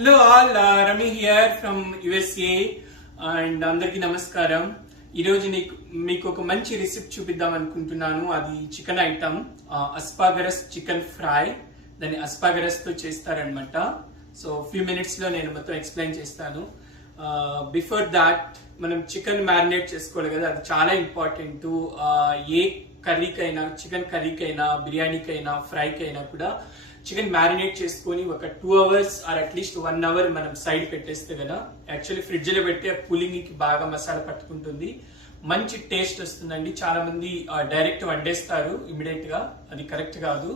Hello all, Rami here from USA and అందరికి నమస్కారం. ఈరోజు మీకు ఒక మంచి రెసిపీ చూపిద్దాం అనుకుంటున్నాను. అది చికెన్ ఐటమ్, అస్పాగరస్ చికెన్ ఫ్రై. దాన్ని అస్పాగరస్ తో చేస్తారనమాట. సో ఫ్యూ మినిట్స్ లో నేను మొత్తం ఎక్స్ప్లెయిన్ చేస్తాను. బిఫోర్ దాట్ మనం చికెన్ మ్యారినేట్ చేసుకోవాలి కదా, అది చాలా ఇంపార్టెంట్. ఏ కర్రీకైనా, చికెన్ కర్రీకైనా, బిర్యానీకైనా, ఫ్రైకైనా కూడా చికెన్ మ్యారినేట్ చేసుకుని ఒక 2 hours ఆర్ అట్లీస్ట్ 1 hour మనం సైడ్ పెట్టేస్తే కదా, యాక్చువల్లీ ఫ్రిడ్జ్ లో పెట్టి కూలింగ్ కి బాగా మసాలా పట్టుకుంటుంది, మంచి టేస్ట్ వస్తుందండి. చాలా మంది డైరెక్ట్ వండేస్తారు ఇమీడియట్ గా, అది కరెక్ట్ కాదు.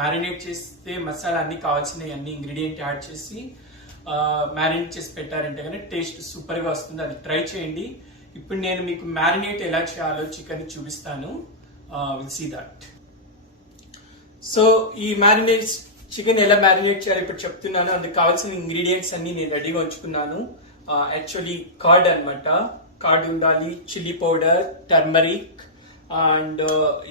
మ్యారినేట్ చేస్తే మసాలా అన్ని కావాల్సిన అన్ని ఇంగ్రీడియంట్ యాడ్ చేసి మ్యారినేట్ చేసి పెట్టారంటే కానీ టేస్ట్ సూపర్ గా వస్తుంది. అది ట్రై చేయండి. ఇప్పుడు నేను మీకు మ్యారినేట్ ఎలా చేయాలో చికెన్ చూపిస్తాను. Will see that. సో ఈ మ్యారినేట్ చికెన్ ఎలా మ్యారినేట్ చేయాలో ఇప్పుడు చెప్తున్నాను. అందుకు కావాల్సిన ఇంగ్రీడియంట్స్ అన్ని నేను రెడీగా ఉంచుకున్నాను. యాక్చువల్లీ కర్డ్ అనమాట. కర్డ్ ఉండాలి, చిల్లీ పౌడర్, టర్మరిక్ అండ్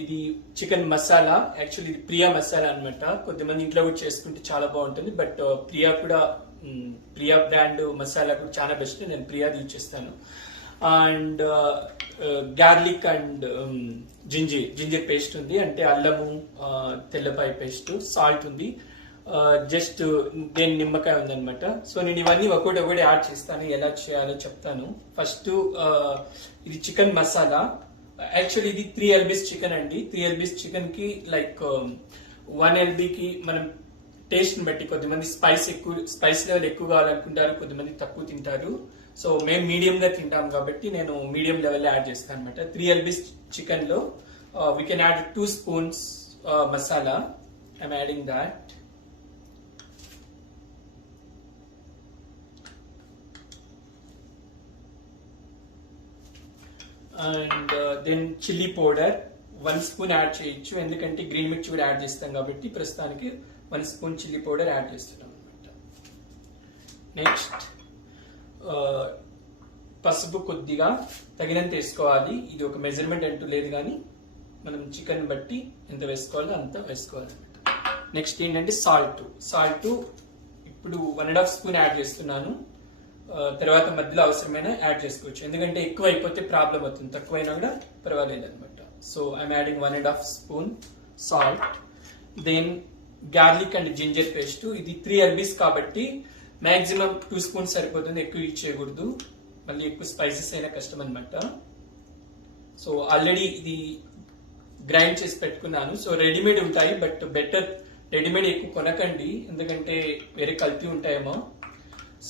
ఇది చికెన్ మసాలా. యాక్చువల్లీ ఇది ప్రియా మసాలా అనమాట. కొద్దిమంది ఇంట్లో కూడా చేసుకుంటే చాలా బాగుంటుంది, బట్ ప్రియా బ్రాండ్ మసాలా కూడా చాలా బెస్ట్. నేను ప్రియా యూజ్ చేస్తాను. And garlic and ginger paste ఉంది, అంటే అల్లము, తెల్లపాయ పేస్ట్, సాల్ట్ ఉంది, జస్ట్ దేని నిమ్మకాయ ఉందన్నమాట. సో నేను ఇవన్నీ ఒకటి యాడ్ చేస్తాను, ఎలా చేయాలో చెప్తాను. ఫస్ట్ ఇది చికెన్ మసాలా. యాక్చువల్లీ ఇది 3 lbs చికెన్ అండి. 3 lbs చికెన్ కి లైక్ 1 lb కి మనం టేస్ట్ ని బట్టి, కొద్దిమంది స్పైస్ లెవెల్ ఎక్కువ కావాలనుకుంటారు, కొద్దిమంది తక్కువ తింటారు. సో మేము మీడియం గా తింటాం కాబట్టి నేను మీడియం లెవెల్ యాడ్ చేస్తాను అనమాట. 3 lbs చికెన్ లో we can add 2 spoons masala. I'm adding that. And then chilli powder 1 spoon add చేయొచ్చు, ఎందుకంటే గ్రీన్ మిర్చి కూడా యాడ్ చేస్తాం కాబట్టి ప్రస్తుతానికి 1 spoon చిల్లీ పౌడర్ యాడ్ చేస్తున్నాం అనమాట. నెక్స్ట్ పసుపు కొద్దిగా తగినంత వేసుకోవాలి. ఇది ఒక మెజర్మెంట్ అంటూ లేదు, కానీ మనం చికెన్ బట్టి ఎంత వేసుకోవాలో అంత వేసుకోవాలన్నమాట. నెక్స్ట్ ఏంటంటే సాల్ట్ ఇప్పుడు 1.5 spoon యాడ్ చేస్తున్నాను. తర్వాత మధ్యలో అవసరమైన యాడ్ చేసుకోవచ్చు, ఎందుకంటే ఎక్కువ అయిపోతే ప్రాబ్లం అవుతుంది, తక్కువైనా కూడా పర్వాలేదు అనమాట. So I'm adding 1.5 spoon salt. Then garlic and ginger paste. ఇది 3 lbs కాబట్టి మాక్సిమం 2 spoons సరిపోతుంది, ఎక్కువ యూజ్ చేయకూడదు, మళ్ళీ ఎక్కువ స్పైసెస్ అయినా కష్టం అనమాట. సో ఆల్రెడీ ఇది గ్రైండ్ చేసి పెట్టుకున్నాను. సో రెడీమేడ్ ఉంటాయి, బట్ బెటర్ రెడీమేడ్ ఎక్కువ కొనకండి, ఎందుకంటే వేరే కల్తీ ఉంటాయేమో.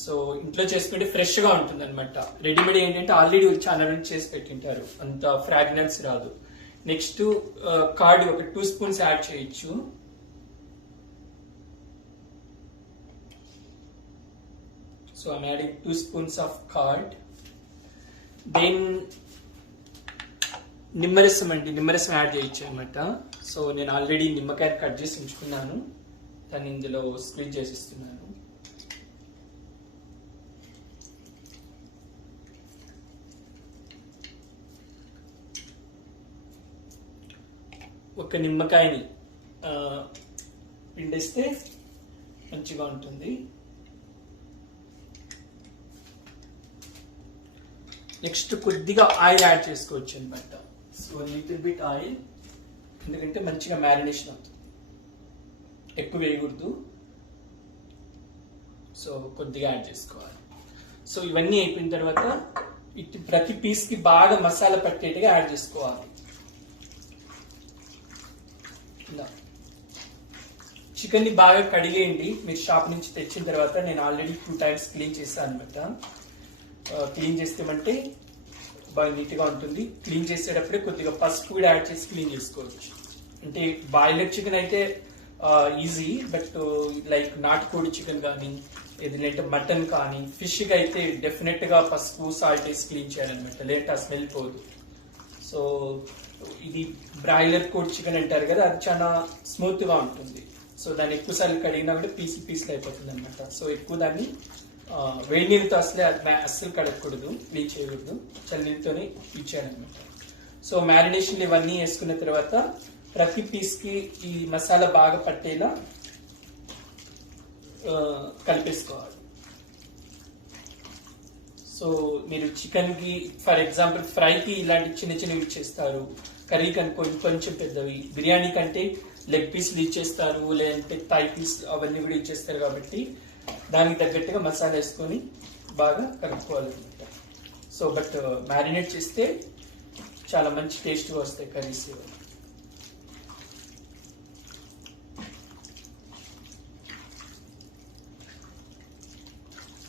సో ఇంట్లో చేసుకుంటే ఫ్రెష్ గా ఉంటుంది అనమాట. రెడీమేడ్ ఏంటంటే ఆల్రెడీ చాలా నుంచి చేసి పెట్టింటారు, అంత ఫ్రాగ్రెన్స్ రాదు. నెక్స్ట్ కర్డ్ ఒక 2 spoons యాడ్ చేయొచ్చు. So I'm adding 2 spoons of curd. Then నిమ్మరసం అండి, నిమ్మరసం యాడ్ చేయొచ్చు అనమాట. సో నేను ఆల్రెడీ నిమ్మకాయ కట్ చేసి ఉంచుకున్నాను, దాన్ని ఇందులో స్క్వీజ్ చేసిస్తున్నాను. ఒక నిమ్మకాయని పిండేస్తే మంచిగా ఉంటుంది. నెక్స్ట్ కొద్దిగా ఆయిల్ యాడ్ చేసుకోవచ్చు అనమాట. సో లిటిల్ బిట్ ఆయిల్, ఎందుకంటే మంచిగా మ్యారినేషన్ అవుతుంది, ఎక్కువ వేయకూడదు. సో కొద్దిగా యాడ్ చేసుకోవాలి. సో ఇవన్నీ అయిపోయిన తర్వాత ఇటు ప్రతి పీస్ కి బాగా మసాలా పట్టేట్టుగా యాడ్ చేసుకోవాలి. ఇలా చికెన్ ని బాగా కడిగేయండి మీరు షాప్ నుంచి తెచ్చిన తర్వాత. నేను ఆల్రెడీ 2 times క్లీన్ చేశాను అనమాట. క్లీన్ చేస్తామంటే బాగా నీట్ గా ఉంటుంది. క్లీన్ చేసేటప్పుడే కొద్దిగా పసుపు కూడా యాడ్ చేసి క్లీన్ చేసుకోవచ్చు. అంటే బాయిలర్ చికెన్ అయితే ఈజీ, బట్ లైక్ నాటుకోడి చికెన్ కానీ, లేదంటే మటన్ కానీ, ఫిష్ కి అయితే డెఫినెట్ గా పసుపు సాల్ట్ వేసి క్లీన్ చేయాలన్నమాట, లేదంటే ఆ స్మెల్ పోదు. సో ఇది బ్రాయిలర్ కోడి చికెన్ అంటారు కదా, అది చాలా స్మూత్ గా ఉంటుంది. సో దాన్ని ఎక్కువ సార్లు కడిగినా కూడా పీసులు అయిపోతుంది అనమాట. సో ఎక్కువ దాన్ని వేడి నీళ్ళతో అస్సలు కడగకూడదు, క్లీన్ చేయకూడదు, చల్లనీళ్ళతోనే యూజ్ చేయాలన్నమాట. సో మ్యారినేషన్ ఇవన్నీ వేసుకున్న తర్వాత ప్రతి పీస్ కి ఈ మసాలా బాగా పట్టేలా కలిపేసుకోవాలి. సో మీరు చికెన్కి ఫర్ ఎగ్జాంపుల్ ఫ్రైకి ఇలాంటి చిన్న చిన్నవి ఇచ్చేస్తారు, కర్రీ కనుక కొంచెం పెద్దవి, బిర్యానీ కంటే లెగ్ పీస్లు ఇచ్చేస్తారు, లేదంటే థై పీస్ అవన్నీ కూడా ఇచ్చేస్తారు. కాబట్టి దానికి తగ్గట్టుగా మసాలా వేసుకొని బాగా కలుపుకోవాలన్నమాట. సో బట్ మ్యారినేట్ చేస్తే చాలా మంచి టేస్ట్గా వస్తాయి కర్రీస్.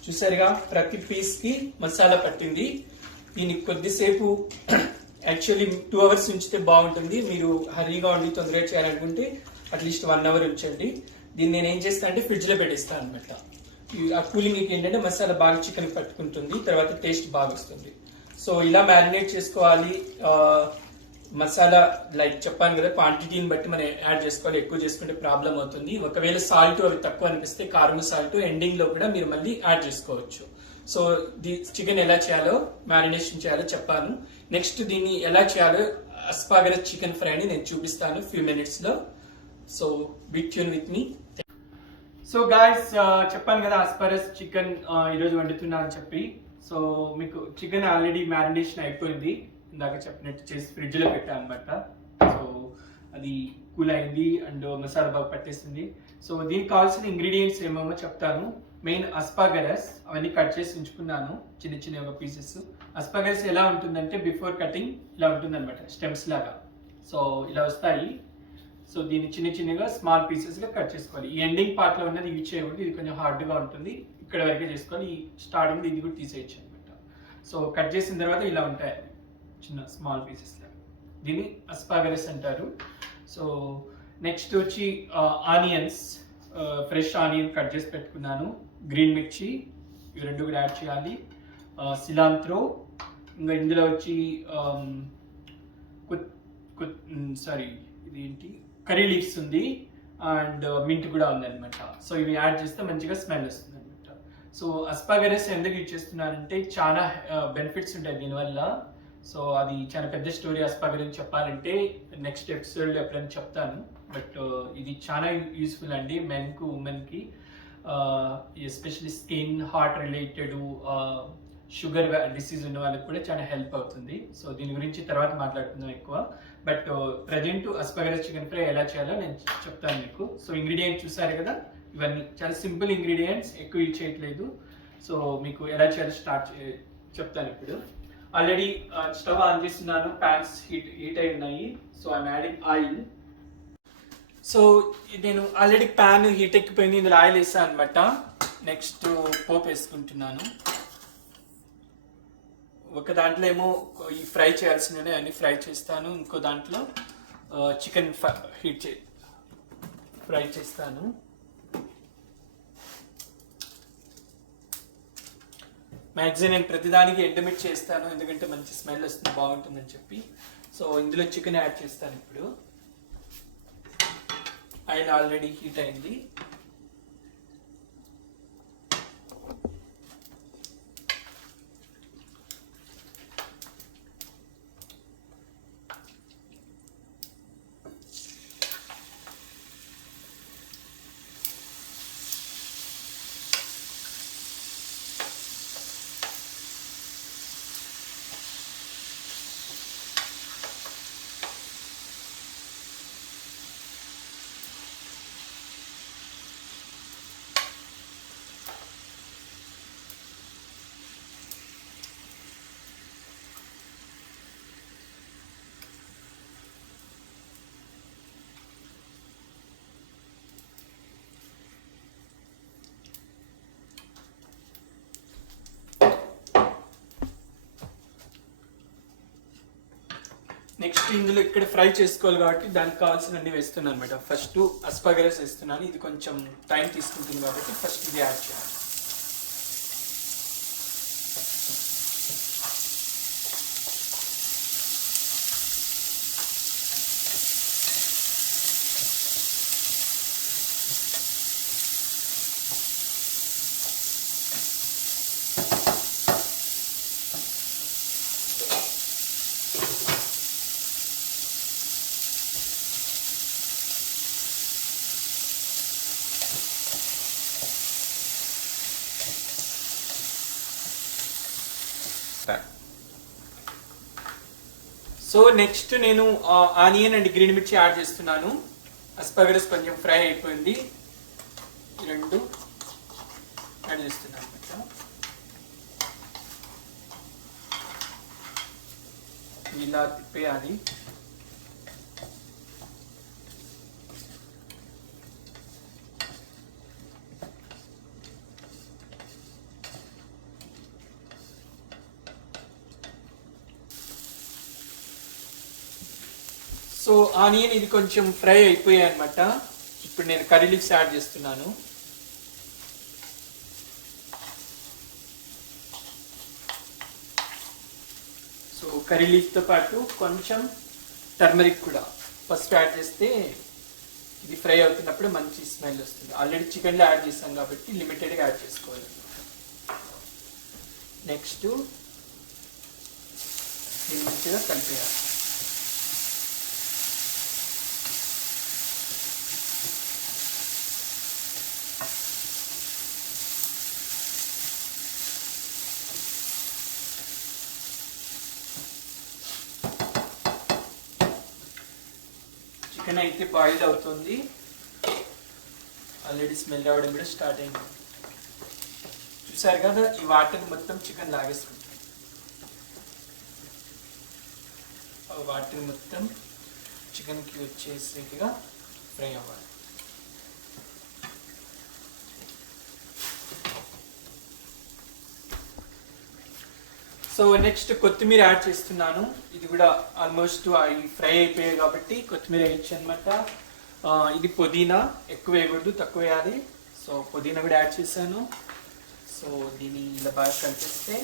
చూసారుగా ప్రతి పీస్ కి మసాలా పట్టింది. దీనికి కొద్దిసేపు యాక్చువల్లీ 2 hours ఉంచితే బాగుంటుంది. మీరు హరీగా ఉండి తొందరగా చేయాలనుకుంటే అట్లీస్ట్ 1 hour ఉంచండి. దీన్ని నేను ఏం చేస్తాను అంటే ఫ్రిడ్జ్ లో పెట్టేస్తాను అనమాట. ఆ కూలింగ్ ఏంటంటే మసాలా బాగా చికెన్ పట్టుకుంటుంది, తర్వాత టేస్ట్ బాగా వస్తుంది. సో ఇలా మ్యారినేట్ చేసుకోవాలి. మసాలా లైక్ చెప్పాను కదా, క్వాంటిటీని బట్టి మనం యాడ్ చేసుకోవాలి. ఎక్కువ చేసుకుంటే ప్రాబ్లం అవుతుంది. ఒకవేళ సాల్ట్ అవి తక్కువ అనిపిస్తే కారం సాల్ట్ ఎండింగ్ లో కూడా మీరు మళ్ళీ యాడ్ చేసుకోవచ్చు. సో చికెన్ ఎలా చేయాలో, మ్యారినేషన్ చేయాలో చెప్పాను. నెక్స్ట్ దీన్ని ఎలా చేయాలో అస్పాగరస్ చికెన్ ఫ్రై అని నేను చూపిస్తాను ఫ్యూ మినిట్స్ లో. So be tune with me. So guys, చెప్పాను కదా అస్పాగరస్ చికెన్ ఈరోజు వండుతున్నా అని చెప్పి. సో మీకు చికెన్ ఆల్రెడీ మ్యారినేషన్ అయిపోయింది, ఇందాక చెప్పినట్టు చేసి ఫ్రిడ్జ్ లో పెట్టాను అనమాట. సో అది కూల్ అయింది అండ్ మసాలా బాగా పట్టేసింది. సో దీనికి కావాల్సిన ఇంగ్రీడియంట్స్ ఏమేమో చెప్తాను. మెయిన్ అస్పాగరస్ అవన్నీ కట్ చేసి ఉంచుకున్నాను చిన్న చిన్న పీసెస్. అస్పాగరస్ ఎలా ఉంటుందంటే బిఫోర్ కటింగ్ ఇలా ఉంటుంది అనమాట, స్టెమ్స్ లాగా. సో ఇలా వస్తాయి. సో దీన్ని చిన్న చిన్నగా స్మాల్ పీసెస్ గా కట్ చేసుకోవాలి. ఈ ఎండింగ్ పార్ట్ లో ఉన్నది యూజ్ చేయకూడదు, ఇది కొంచెం హార్డ్ గా ఉంటుంది. ఇక్కడ వరకే చేసుకోవాలి. ఈ స్టార్టింగ్ ఇది కూడా తీసేయచ్చు అనమాట. సో కట్ చేసిన తర్వాత ఇలా ఉంటాయి చిన్న స్మాల్ పీసెస్ లాగా. దీన్ని అస్పాగరస్ అంటారు. సో నెక్స్ట్ వచ్చి ఆనియన్స్, ఫ్రెష్ ఆనియన్ కట్ చేసి పెట్టుకున్నాను. గ్రీన్ మిర్చి ఇవి 2 కూడా యాడ్ చేయాలి. సిలాంత్రో, ఇంకా ఇందులో వచ్చి ఇదేంటి కర్రీ లీవ్స్ ఉంది అండ్ మింట్ కూడా ఉంది అనమాట. సో ఇవి యాడ్ చేస్తే మంచిగా స్మెల్ వస్తుంది అనమాట. సో అస్పాగరస్ ఎందుకు యూజ్ చేస్తున్నానంటే చాలా బెనిఫిట్స్ ఉంటాయి దీనివల్ల. సో అది చాలా పెద్ద స్టోరీ అస్పాగరస్ చెప్పాలంటే నెక్స్ట్ ఎపిసోడ్లో ఎప్పుడైనా చెప్తాను. బట్ ఇది చాలా యూస్ఫుల్ అండి మెన్కు ఉమెన్కి, especially skin, heart related, sugar disease ఉన్న వాళ్ళకి కూడా చాలా హెల్ప్ అవుతుంది. సో దీని గురించి తర్వాత మాట్లాడుకుందాం ఎక్కువ. బట్ ప్రజెంట్ అస్పాగరస్ చికెన్ ఫ్రై ఎలా చేయాలో నేను చెప్తాను మీకు. సో ఇంగ్రీడియంట్స్ చూసారు కదా, ఇవన్నీ చాలా సింపుల్ ఇంగ్రీడియంట్స్, ఎక్కువ యూజ్ చేయట్లేదు. సో మీకు ఎలా చేయాలో చెప్తాను ఇప్పుడు. ఆల్రెడీ స్టవ్ ఆన్ చేస్తున్నాను, ప్యాన్స్ హీట్ అయి ఉన్నాయి. So I'm adding oil. So నేను ఆల్రెడీ ప్యాన్ హీట్ ఎక్కిపోయింది, ఇందులో ఆయిల్ వేసాను అనమాట. నెక్స్ట్ పోపు వేసుకుంటున్నాను. ఒక దాంట్లో ఏమో ఈ ఫ్రై చేయాల్సినవి అన్ని ఫ్రై చేస్తాను, ఇంకో దాంట్లో చికెన్ ఫ్రై చేస్తాను. మ్యాక్సిమం నేను ప్రతిదానికి ఎండమిట్ చేస్తాను, ఎందుకంటే మంచి స్మెల్ వస్తుంది, బాగుంటుందని చెప్పి. సో ఇందులో చికెన్ యాడ్ చేస్తాను ఇప్పుడు. ఆయిల్ ఆల్రెడీ హీట్ అయింది. నెక్స్ట్ ఇందులో ఇక్కడ ఫ్రై చేసుకోవాలి కాబట్టి దానికి కావాల్సినవన్నీ వేస్తున్నాను అనమాట. ఫస్ట్ అస్పాగరస్ వేస్తున్నాను, ఇది కొంచెం టైం తీసుకుంటుంది కాబట్టి ఫస్ట్ ఇది యాడ్ చేయాలి. సో నెక్స్ట్ నేను ఆనియన్ అండ్ గ్రీన్ మిర్చి యాడ్ చేస్తున్నాను. అస్పగరస్ కొంచెం ఫ్రై అయిపోయింది. ఈ రెండు యాడ్ చేస్తున్నాను అనమాట. ఇలా తిప్పేయాలి. సో ఆనియన్ ఇది కొంచెం ఫ్రై అయిపోయాయి అనమాట. ఇప్పుడు నేను కర్రీ లీవ్స్ యాడ్ చేస్తున్నాను. సో కర్రీ లీఫ్తో పాటు కొంచెం టర్మరిక్ కూడా ఫస్ట్ యాడ్ చేస్తే ఇది ఫ్రై అవుతున్నప్పుడు మంచి స్మెల్ వస్తుంది. ఆల్రెడీ చికెన్లో యాడ్ చేస్తాం కాబట్టి లిమిటెడ్గా యాడ్ చేసుకోవాలి. నెక్స్ట్ దీన్ని మంచిగా కలిపేయాలి. చికెన్ అయితే బాయిల్ అవుతుంది. ఆల్రెడీ స్మెల్ రావడం కూడా స్టార్ట్ అయింది. చూసారు కదా, ఈ వాటర్ మొత్తం చికెన్ లాగేస్తుంది. ఆ వాటర్ మొత్తం చికెన్కి వచ్చేసేట్టుగా ఫ్రై అవ్వాలి. సో నెక్స్ట్ కొత్తిమీర యాడ్ చేస్తున్నాను. ఇది కూడా ఆల్మోస్ట్ అవి ఫ్రై అయిపోయాయి కాబట్టి కొత్తిమీర వేయచ్చు అనమాట. ఇది పుదీనా ఎక్కువ వేయకూడదు, తక్కువ వేయాలి. సో పుదీనా కూడా యాడ్ చేశాను. సో దీన్ని ఇలా బాగా కలిపిస్తే,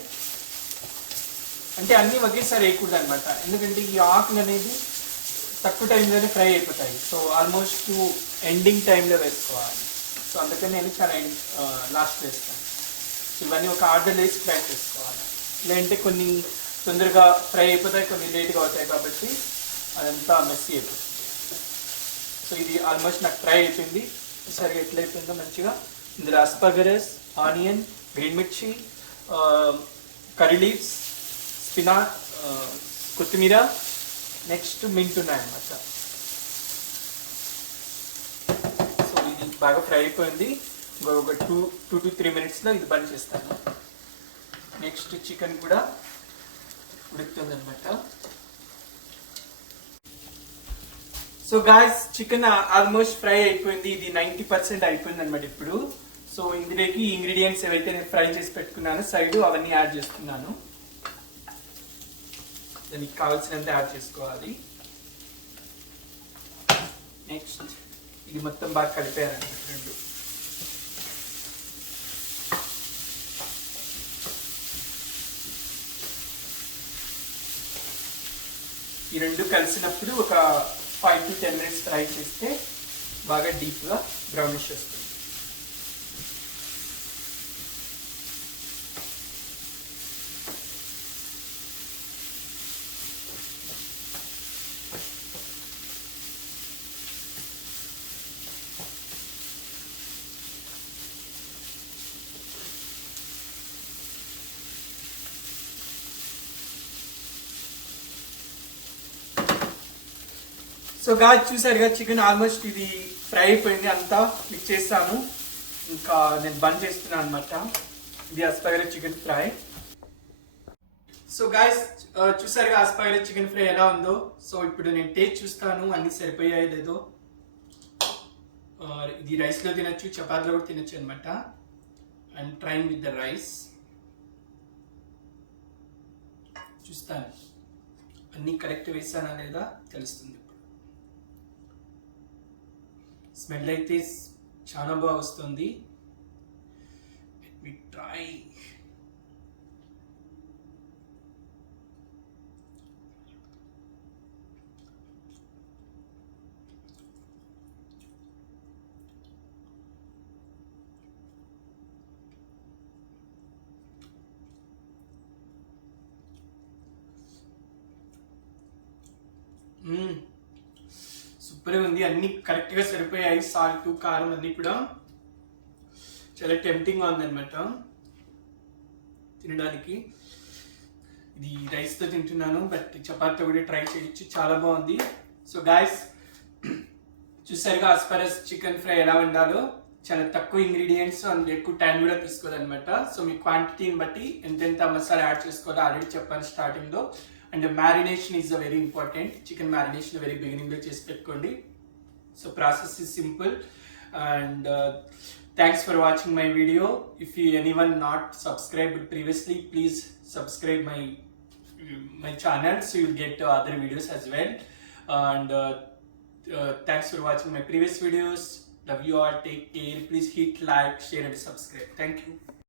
అంటే అన్నీ ఒకేసారి వేయకూడదు అనమాట, ఎందుకంటే ఈ ఆకులు అనేది తక్కువ టైంలోనే ఫ్రై అయిపోతాయి. సో ఆల్మోస్ట్ ఎండింగ్ టైంలో వేసుకోవాలి. సో అందుకని నేను చాలా లాస్ట్ వేస్తాను. ఇవన్నీ ఒక ఆర్డర్ వేసి ఫ్రై చేసుకోవాలి. లేదంటే కొన్ని తొందరగా ఫ్రై అయిపోతాయి, కొన్ని లేట్గా అవుతాయి కాబట్టి అదంతా మెస్సీ అయిపోతుంది. సో ఇది ఆల్మోస్ట్ నాకు ఫ్రై అయిపోయింది. సరిగా ఎట్లా అయిపోయిందో మంచిగా. ఇందులో అస్పగరస్, ఆనియన్, గ్రీన్ మిర్చి, కర్రీ లీవ్స్, కొత్తిమీర, నెక్స్ట్ మింట్ ఉన్నాయన్నమాట. సో ఇది బాగా ఫ్రై అయిపోయింది. ఇంకొక 2 to 3 minutesలో ఇది బంద్ చేస్తాను. నెక్స్ట్ చికెన్ కూడా ఉడుకుతుంది అనమాట. So guys, chicken almost fry అయిపోయింది. ఇది 90% అయిపోయింది అనమాట ఇప్పుడు. సో ఇందులోకి ఇంగ్రీడియంట్స్ ఏవైతే నేను ఫ్రై చేసి పెట్టుకున్నానో సైడ్ అవన్నీ యాడ్ చేస్తున్నాను. దానికి కావాల్సినంత యాడ్ చేసుకోవాలి. నెక్స్ట్ ఇది మొత్తం బాగా కలిపేయాలన్నమాట రెండు. ఈ రెండు కలిసినప్పుడు ఒక 5 to 10 minutes ఫ్రై చేస్తే బాగా డీప్గా బ్రౌనిష్ వస్తుంది. సో గాజ్ చూసారుగా, చికెన్ ఆల్మోస్ట్ ఇది ఫ్రై అయిపోయింది. అంతా మిక్స్ చేస్తాను. ఇంకా నేను బంద్ చేస్తున్నాను అనమాట. ఇది అస్పగరస్ చికెన్ ఫ్రై. సో గాయస్, చూసారుగా అస్పగరస్ చికెన్ ఫ్రై ఎలా ఉందో. సో ఇప్పుడు నేను టేస్ట్ చూస్తాను అన్ని సరిపోయాయి లేదో. ఇది రైస్లో తినచ్చు, చపాతీలో కూడా తినచ్చు అనమాట. And trying with the rice. చూస్తాను అన్ని కరెక్ట్ వేసానా లేదా తెలుస్తుంది. స్మెల్ అయితే చాలా బాగా వస్తుంది. Let me try. సూపర్ ఉంది. అన్ని కరెక్ట్ గా సరిపోయాయి. సాల్ట్, కారం అన్ని కూడా చాలా టెంప్టింగ్ గా ఉందన్నమాట తినడానికి. ఇది రైస్తో తింటున్నాను, బట్ చపాతీతో కూడా ట్రై చేయొచ్చు, చాలా బాగుంది. సో గాయస్, చూసారుగా ఆస్పారస్ చికెన్ ఫ్రై ఎలా వండాలో. చాలా తక్కువ ఇంగ్రీడియంట్స్ అండ్ ఎక్కువ టైం కూడా తీసుకోదన్నమాట. సో మీ క్వాంటిటీని బట్టి ఎంతెంత మసాలా యాడ్ చేసుకోవాలో ఆల్రెడీ చెప్పాను స్టార్టింగ్లో. And marination is a very important. Chicken marination very బిగినింగ్లో చేసి పెట్టుకోండి. So process is simple, and thanks for watching my video. If anyone not subscribed previously, please subscribe my channel so you'll get other videos as well. And thanks for watching my previous videos. Love you all. Take care. Please hit like, share and subscribe. Thank you.